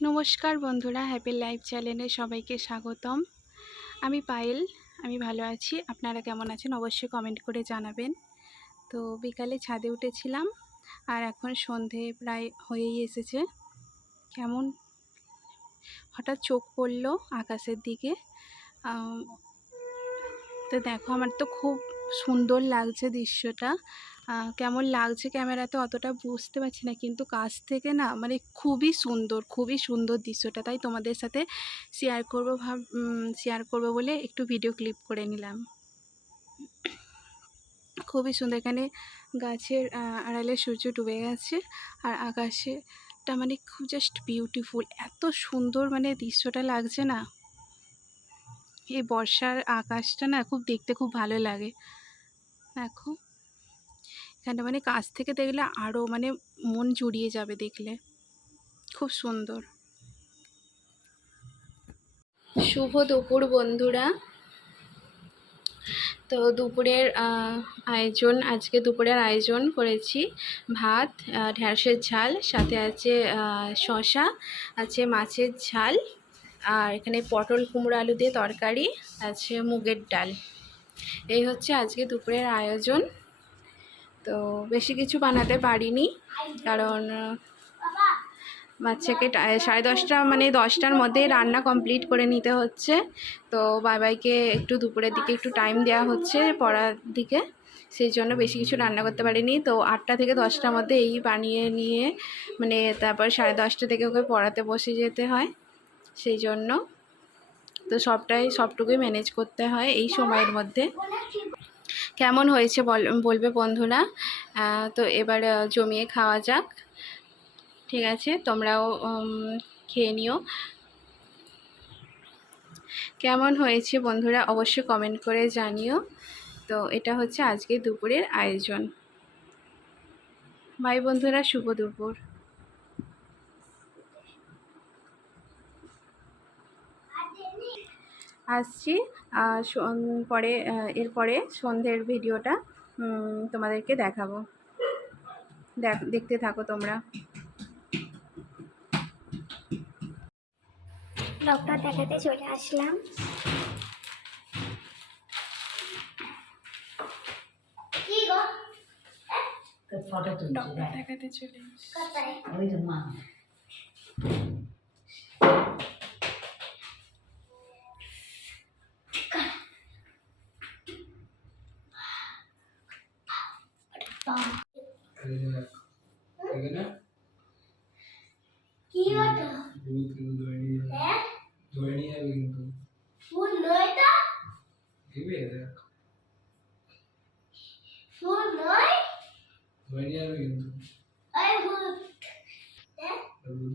নমস্কার বন্ধুরা happy life চ্যানেলে সবাইকে স্বাগতম। আমি পায়েল, আমি ভালো আছি। আপনারা কেমন আছেন অবশ্যই কমেন্ট করে জানাবেন। তো বিকালে ছাদে উঠেছিলাম আর এখন সন্ধে প্রায় হয়েই এসেছে। কেমন? হঠাৎ চোখ পড়ল আকাশের দিকে। তো দেখো, আমার তো খুব সুন্দর লাগছে দৃশ্যটা। কেমন লাগছে ক্যামেরাতে অতটা বুঝতে পারছি না। কিন্তু কাছ থেকে না মানে খুবই সুন্দর খুবই সুন্দর দৃশ্যটা। তাই তোমাদের সাথে শেয়ার করব ভাব শেয়ার করব বলে একটু ভিডিও ক্লিপ করে নিলাম। খুবই সুন্দর এখানে গাছের আড়ালে সূর্য ডুবে গেছে আর আকাশেটা মানে খুব জাস্ট বিউটিফুল এত সুন্দর মানে দৃশ্যটা লাগছে না। এই বর্ষার আকাশটা না খুব দেখতে খুব ভালো লাগে। দেখো। এখানটা মানে কাছ থেকে দেখলে আরও মানে মন জুড়িয়ে যাবে দেখলে। খুব সুন্দর। শুভ দুপুর বন্ধুরা। তো দুপুরের আয়োজন, আজকে দুপুরের আয়োজন করেছি। ভাত ঢ্যাঁড়সের ঝাল, সাথে আছে শসা, আছে মাছের ঝাল, আর এখানে পটল, কুমড়ো, আলু দিয়ে তরকারি, আছে মুগের ডাল। এই হচ্ছে আজকে দুপুরের আয়োজন। তো বেশি কিছু বানাতে পারিনি। কারণ বাচ্চাকে সাড়ে দশটা মানে দশটার মধ্যে রান্না কমপ্লিট করে নিতে হচ্ছে। তো বাবাইকে একটু দুপুরের দিকে একটু টাইম দেওয়া হচ্ছে পড়ার দিকে। সেই জন্য বেশি কিছু রান্না করতে পারিনি। তো আটটা থেকে দশটার মধ্যে এই বানিয়ে নিয়ে মানে তারপর সাড়ে দশটা থেকে ওকে পড়াতে বসে যেতে হয়। সেই জন্য। তো সবটাই, সবটুকুই ম্যানেজ করতে হয় এই সময়ের মধ্যে। কেমন হয়েছে বল, বলবে বন্ধুরা। তো এবার জমিয়ে খাওয়া যাক। ঠিক আছে, তোমরাও খেয়ে নিও। কেমন হয়েছে বন্ধুরা, অবশ্যই কমেন্ট করে জানিও। তো এটা হচ্ছে আজকে দুপুরের আয়োজন। বাই বন্ধুরা, শুভ দুপুর। আসছি। পরে এরপরে সন্ধ্যের ভিডিওটা তোমাদেরকে দেখাবো। দেখ দেখতে থাকো তোমরা। ডক্টর দেখাতে চলে আসলাম। কি গো? তো ফটো তুলছি দেখাতে চলে কোথায় ওই তো মা কি হতো হ্যাঁ ফুল নয় তো ফুল নয় ওই ফুল হ্যাঁ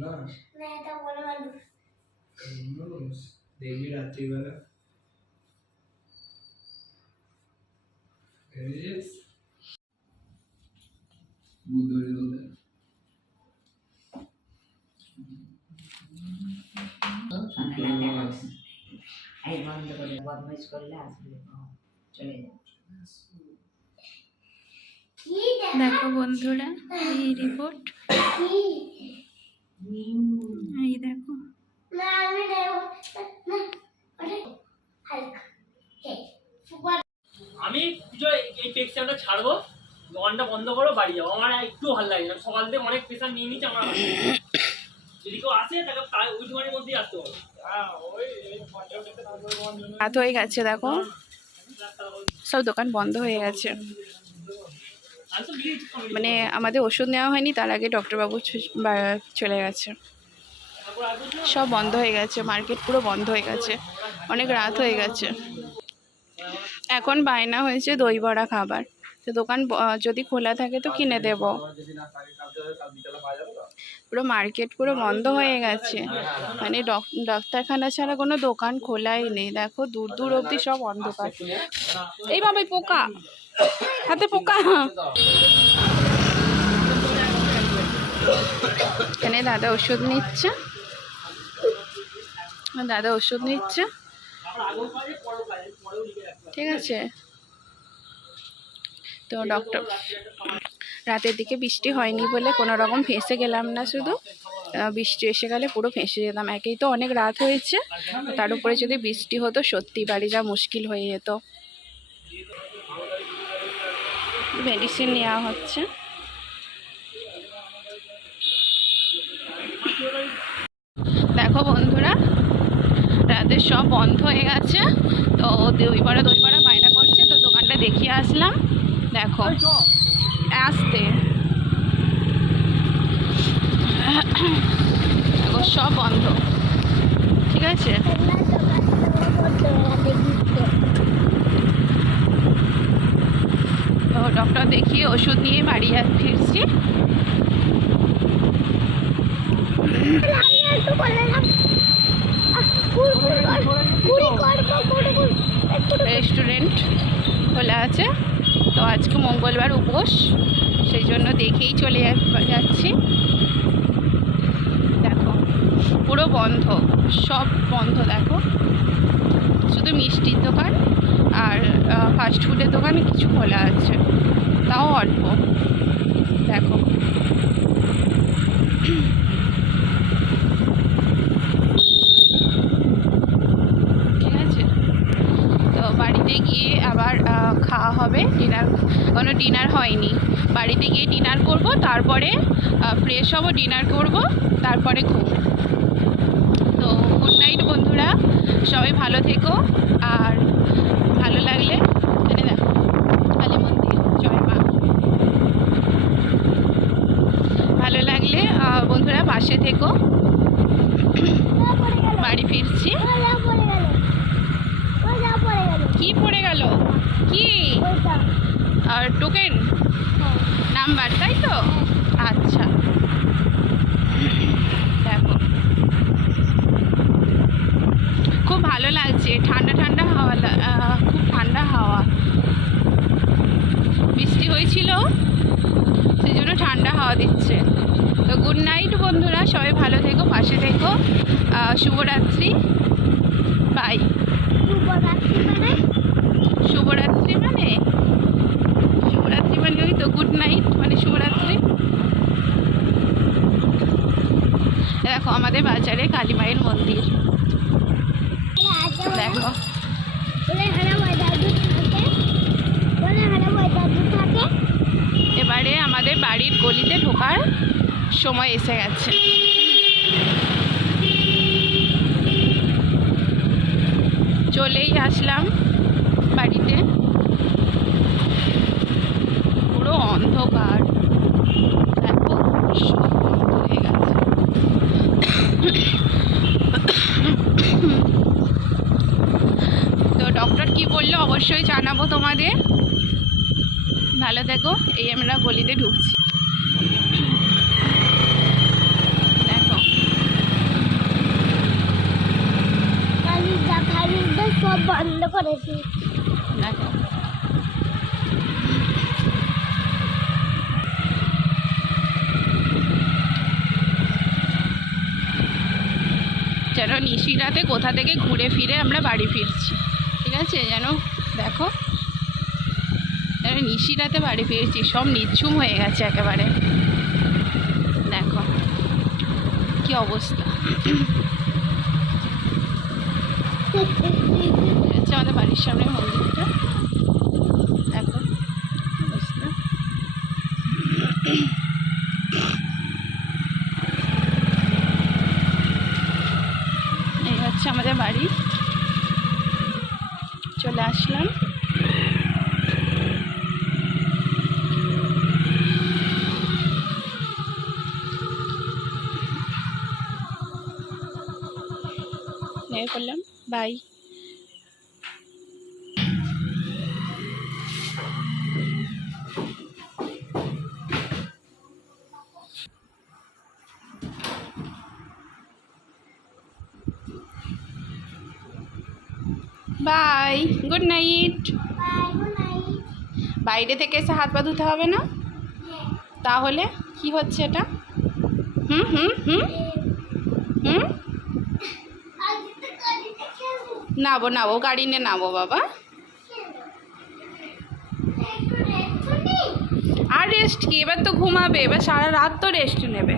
না এটা বলে মানুষ দেখবি রাত্রিবেলা বুঝেছিস বুদ্ধ বলে তো সন্ধ্যাবেলা দেখা হবে। এই বন্ধ করে বদমাইশ করলে আসবে চলে যাবে দেখা দেখো বন্ধুরা এই রিপোর্ট এই দেখো। আমি দেব না ওটা হালকা হে ফুবার আমি পুজো এই পেক্সারটা ছাড়বো। দোকানটা বন্ধ করো বাড়ি যাব আমার একটু ভালো লাগে না। সকাল থেকে অনেক পেশার নিয়ে নিচ্ছে আমার। যদি কেউ আসে তাকে তাই ওই দোকানের মধ্যেই আসতে হবে। রাত হয়ে গেছে দেখো। সব দোকান বন্ধ হয়ে গেছে। মানে আমাদের ওষুধ নেওয়া হয়নি, তার আগে ডক্টরবাবু চলে গেছে। সব বন্ধ হয়ে গেছে, মার্কেট পুরো বন্ধ হয়ে গেছে, অনেক রাত হয়ে গেছে। এখন বায়না হয়েছে দই বড়া খাবার। তো দোকান যদি খোলা থাকে তো কিনে দেব। পুরো মার্কেট পুরো বন্ধ হয়ে গেছে। মানে ডক- ডাক্তারখানা ছাড়া কোনো দোকান খোলাই নেই। দেখো, দূর দূর অবধি সব অন্ধকার। এই বাবা পোকা। হাতে পোকা। এখানে দাদা ওষুধ নিচ্ছে। দাদা ওষুধ নিচ্ছে। ঠিক আছে। তো ডক্টর রাতের দিকে বৃষ্টি হয়নি বলে কোনো রকম ফেঁসে গেলাম না শুধু। বৃষ্টি এসে গেলে পুরো ফেঁসে যেতাম। একেই তো অনেক রাত হয়েছে। তার উপরে যদি বৃষ্টি হতো, সত্যি বাড়ি যা মুশকিল হয়ে যেত। মেডিসিন নেওয়া হচ্ছে। দেখো বন্ধুরা রাতের সব বন্ধ হয়ে গেছে। তো দই বড়া দই বড়া বায়না করছে, তো দোকানটা দেখিয়ে আসলাম। দেখো, আসতে। দেখো, সব বন্ধ। ঠিক আছে? তো ডক্টর দেখিয়ে ওষুধ নিয়ে বাড়ি আর ফিরছি। রেস্টুরেন্ট খোলা আছে। তো আজকে মঙ্গলবার উপোস, সেই জন্য দেখেই চলে যাচ্ছি। দেখো, পুরো বন্ধ, সব বন্ধ দেখো। শুধু মিষ্টির দোকান। আর ফাস্ট ফুডের দোকান কিছু খোলা আছে। তাও অল্প। দেখো। বাড়িতে গিয়ে আবার খাওয়া হবে। ডিনার কোনো ডিনার হয়নি। বাড়িতে গিয়ে ডিনার করব, তারপরে ফ্রেশ হব ডিনার করব, তারপরে ঘুম তো গুড নাইট বন্ধুরা। সবাই ভালো থেকো। আর ভালো লাগলে এখানে দেখো কালী মন্দির জয় মা ভালো লাগলে আহ, বন্ধুরা পাশে থেকো বাড়ি ফিরছি কি পড়ে গেল কি আর টোকেন নাম্বার, তাই তো? আচ্ছা। দেখো। খুব ভালো লাগছে, ঠান্ডা ঠান্ডা হাওয়া খুব ঠান্ডা হাওয়া। বৃষ্টি হয়েছিল সেই জন্য ঠান্ডা হাওয়া দিচ্ছে। তো গুড নাইট বন্ধুরা, সবাই ভালো থেকো, পাশে থেকো। শুভরাত্রি বাই শুভরাত্রি মানে শুভরাত্রি মানে ওই তো গুড নাইট মানে শুভরাত্রি দেখো আমাদের বাজারে কালী মায়ের মন্দির দেখো এবারে আমাদের বাড়ির গলিতে ঢোকার সময় এসে গেছে। চলেই আসলাম বাড়িতে। পুরো অন্ধকার। তো ডক্টর কি বলল অবশ্যই জানাব তোমাদের। ভালো থেকো, এই আমরা গলিতে ঢুকছি। সব বন্ধ করেছি দেখো। যেন নিশিরাতে কোথা থেকে ঘুরে ফিরে আমরা বাড়ি ফিরছি। ঠিক আছে? যেন দেখো। যেন নিশিরাতে বাড়ি ফিরেছি সব নিচ্ছুম হয়ে গেছে একেবারে। দেখো কি অবস্থা। হচ্ছে আমাদের বাড়ির সামনে মন্দিরটা। নেমে পড়লাম বাই বাই গুড নাইট বাইরে থেকে এসে হাত পা ধুতে হবে না? তাহলে কি হচ্ছে এটা? হুম হুম হুম? হুম? নাবো নাবো, গাড়ি নিয়ে নাবো বাবা। আর রেস্ট কি? এবার তো ঘুমাবে, এবার সারা রাত তো রেস্ট নেবে।